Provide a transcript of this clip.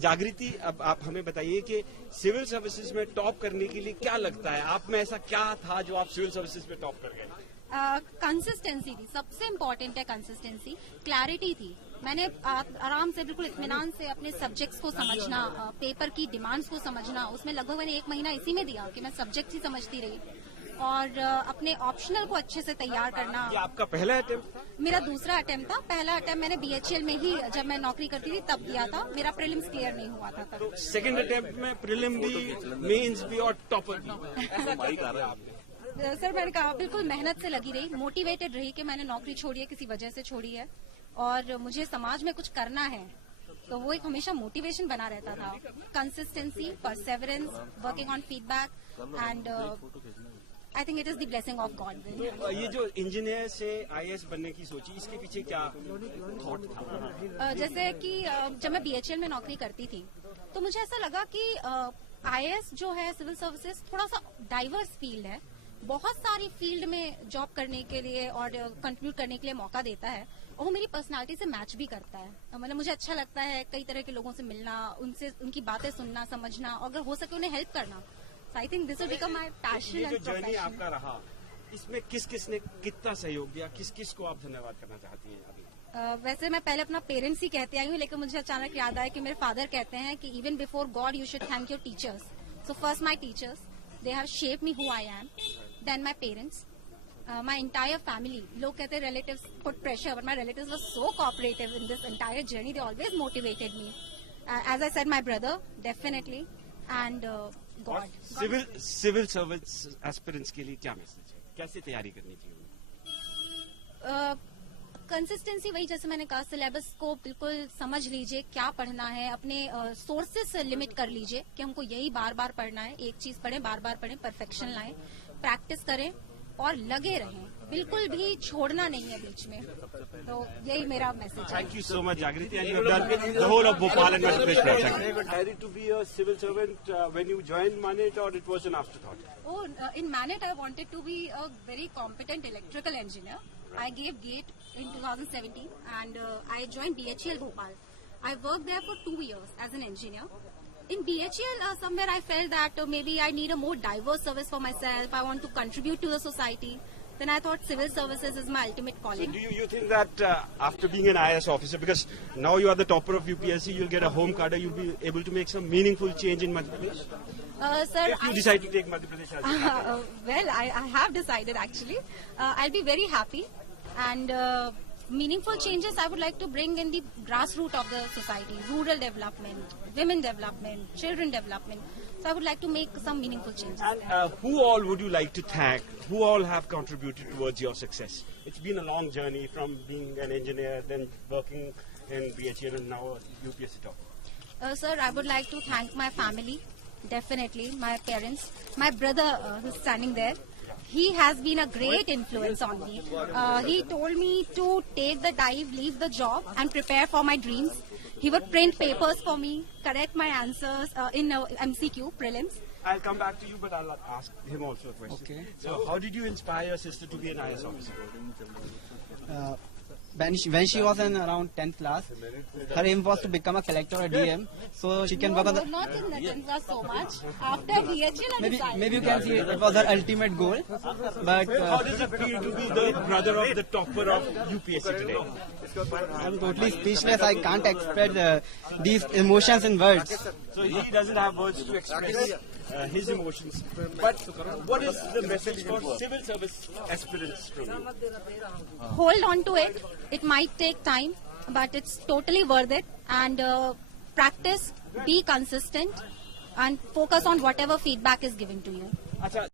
जागृति, अब आप हमें बताइए कि सिविल सर्विसेज में टॉप करने के लिए क्या लगता है, आप में ऐसा क्या था जो आप सिविल सर्विसेज में टॉप कर गए? कंसिस्टेंसी थी, सबसे इम्पोर्टेंट है कंसिस्टेंसी। क्लैरिटी थी, मैंने आराम से बिल्कुल इत्मीनान से अपने सब्जेक्ट्स को समझना, पेपर की डिमांड्स को समझना, उसमें लगभग मैंने 1 महीना इसी में दिया कि मैं सब्जेक्ट ही समझती रही, और अपने ऑप्शनल को अच्छे से तैयार करना। ये आपका पहला अटेम्प्ट? मेरा दूसरा अटेम्प्ट था। पहला अटेम्प्ट मैंने BHL में ही जब मैं नौकरी करती थी तब दिया था, मेरा प्रीलिम्स क्लियर नहीं हुआ था तब। सेकंड अटेम्प्ट में प्रीलिम भी, मेंस भी और टॉपर भी, ऐसा कैसे किया आपने? सर मैंने कहा बिल्कुल मेहनत से लगी रही, मोटिवेटेड रही कि मैंने नौकरी छोड़ी है, किसी वजह से छोड़ी है और मुझे समाज में कुछ करना है, तो वो एक हमेशा मोटिवेशन बना रहता था। Consistency, Perseverance, working on feedback and I think it is the blessing of God. ये जो इंजीनियर से IAS बनने की सोची, इसके पीछे क्या थॉट था? जैसे कि जब मैं BHL में नौकरी करती थी तो मुझे ऐसा लगा कि IAS जो है सिविल सर्विसेज थोड़ा सा डाइवर्स फील्ड है, बहुत सारी फील्ड में जॉब करने के लिए और कंट्रीब्यूट करने के लिए मौका देता है, और वो मेरी पर्सनालिटी से मैच भी करता है। मतलब मुझे अच्छा लगता है कई तरह के लोगों से मिलना, उनसे उनकी बातें सुनना, समझना, और अगर हो सके उन्हें हेल्प करना। So I think this will become my passion ये जो एंड जर्नी प्रोफेशन। आपका रहा, इसमें किस किस ने कितना सहयोग दिया, किस किस को आप धन्यवाद करना चाहती हैं अभी? वैसे मैं पहले अपना पेरेंट्स ही कहते आई हूँ, लेकिन मुझे अचानक याद आया कि मेरे फादर कहते हैं कि even before God you should thank your teachers. So first my teachers, they have shaped me who I am, then my parents, my entire family. लोग कहते हैं relatives put pressure, but my relatives were so cooperative in this entire journey. They always motivated me. As I said, my brother, definitely, and God. Civil service aspirants के लिए क्या message है, कैसे तैयारी करनी चाहिए? कंसिस्टेंसी, वही जैसे मैंने कहा, सिलेबस को बिल्कुल समझ लीजिए, क्या पढ़ना है, अपने सोर्सेज से लिमिट कर लीजिए कि हमको यही बार बार पढ़ना है, एक चीज पढ़ें, बार बार पढ़ें, परफेक्शन लाएं, प्रैक्टिस करें और लगे रहें, बिल्कुल भी छोड़ना नहीं है बीच में। तो यही मेरा मैसेज है। Thank you so much, Jagriti, and you have done the whole of Bhopal and Madhya Pradesh. Have you ever decided to be a civil servant when you joined Manet, or it was an afterthought? Oh, in Manet, I wanted to be a very competent electrical engineer. I gave GATE in 2017 and I joined BHEL Bhopal. I worked there for 2 years as an engineer. In BHEL, somewhere I felt that maybe I need a more diverse service for myself. I want to contribute to the society. Then I thought civil services is my ultimate calling. So do you think that after being an IAS officer, because now you are the topper of UPSC, you'll get a home cadre, you'll be able to make some meaningful change in Madhya Pradesh? Sir, If you decide to take Madhya Pradesh as a cadre. well, I have decided actually. I'll be very happy, and meaningful changes I would like to bring in the grassroots of the society, rural development, women development, children development. So I would like to make some meaningful changes. And who all would you like to thank? Who all have contributed towards your success? It's been a long journey from being an engineer, then working in BHEL, and now UPSC top. Sir, I would like to thank my family, definitely, my parents, my brother who's standing there. He has been a great influence on me. He told me to take the dive, leave the job, and prepare for my dreams. He would print papers for me, correct my answers in MCQ prelims. I'll come back to you, but I'll ask him also a question. Okay. So, how did you inspire your sister to be an IAS officer? When she was in around 10th class, her aim was to become a collector or DM, so she can work on the. Not in the 10th class so much. After BHL, I decided. Maybe you can see it was her ultimate goal, but How does it feel to be the brother of the topper of UPSC today? I'm totally speechless. I can't express these emotions in words. So he doesn't have words to express his emotions. But what is the message for civil service aspirants from you? Hold on to it. It might take time, but it's totally worth it. And practice, be consistent, and focus on whatever feedback is given to you. अच्छा